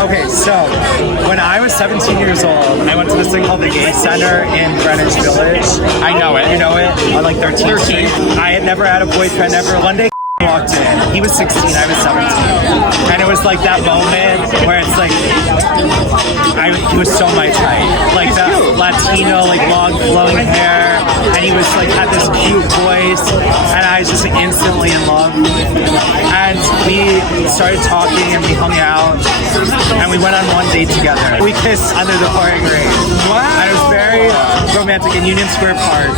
Okay, so when I was 17 years old, I went to this thing called the Gay Center in Greenwich Village. I know it. You know it? On like 13th Street. I had never had a boyfriend ever. One day walked in. He was 16, I was 17. And it was like that moment where it's like, he was so my type. Like that Latino, like long flowing hair. And he was like, had this cute voice. And I was just instantly in love. And we started talking and we hung out. And we went on one date together. We kissed under the pouring rain. Wow. And it was very romantic in Union Square Park.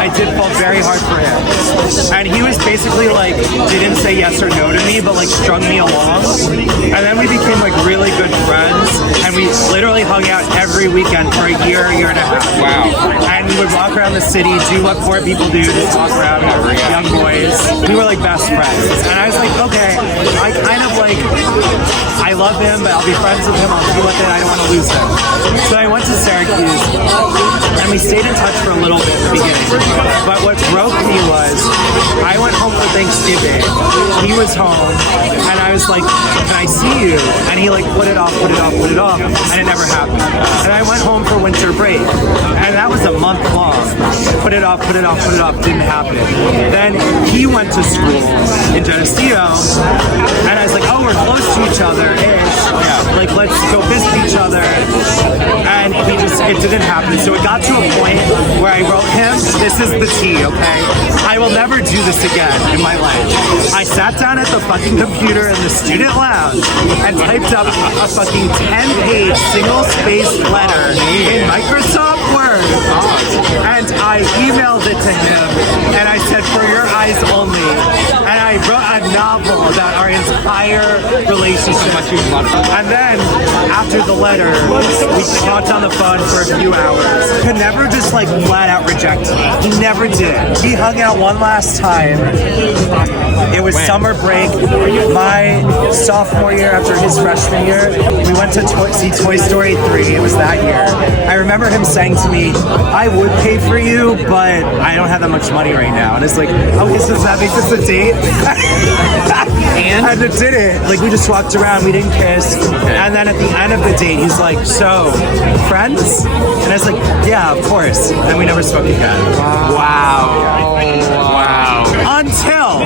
I did fall very hard for him. And he was basically like, didn't say yes or no to me, but like strung me along. And then we became like really good friends. And we literally hung out every weekend for a year and a half. Wow. And we would walk around the city, do what poor people do, just walk around with young boys. We were like best friends. And I was like, okay, I kind of like, I love him, but I'll be friends with him, I'll deal with it, I don't want to lose him. So I went to Syracuse, and we stayed in touch for a little bit in the beginning. But what broke me was, I went home for Thanksgiving, he was home, and I was like, can I see you? And he like, put it off, and it never happened. And I went home for winter break, and that was a month long. Put it off, didn't happen. Then he went to school in Geneseo, and I was like, oh, we're close to each other-ish. Like, let's go visit each other. And it didn't happen. So it got to a point where I wrote him, this is the tea, okay? I will never do this again in my life. I sat down at the fucking computer in the student lounge and typed up a fucking 10-page single-spaced letter in Microsoft Word. And I emailed it to him, and I said, for your eyes only. And I wrote a novel about our entire relationship. And then, after the letter, we talked on the phone for a few hours. He could never just like flat out reject me. He never did. We hung out one last time. It was summer break, my sophomore year after his freshman year. We went to see Toy Story 3. It was that year. I remember him saying to me, I would pay for you, but I don't have that much money right now. And it's like, okay, so does that make this a date? And it didn't. Like, we just walked around, we didn't kiss. And then at the end of the date, he's like, so, friends? And I was like, yeah, of course. And we never spoke again. Wow. Until,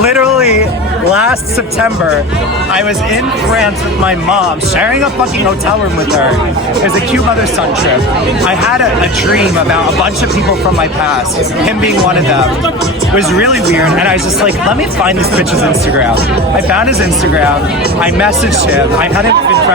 literally, last September, I was in France with my mom, sharing a fucking hotel room with her. It was a cute mother-son trip. I had a dream about a bunch of people from my past, him being one of them. It was really weird, and I was just like, let me find this bitch's Instagram. I found his Instagram, I messaged him, I hadn't been friends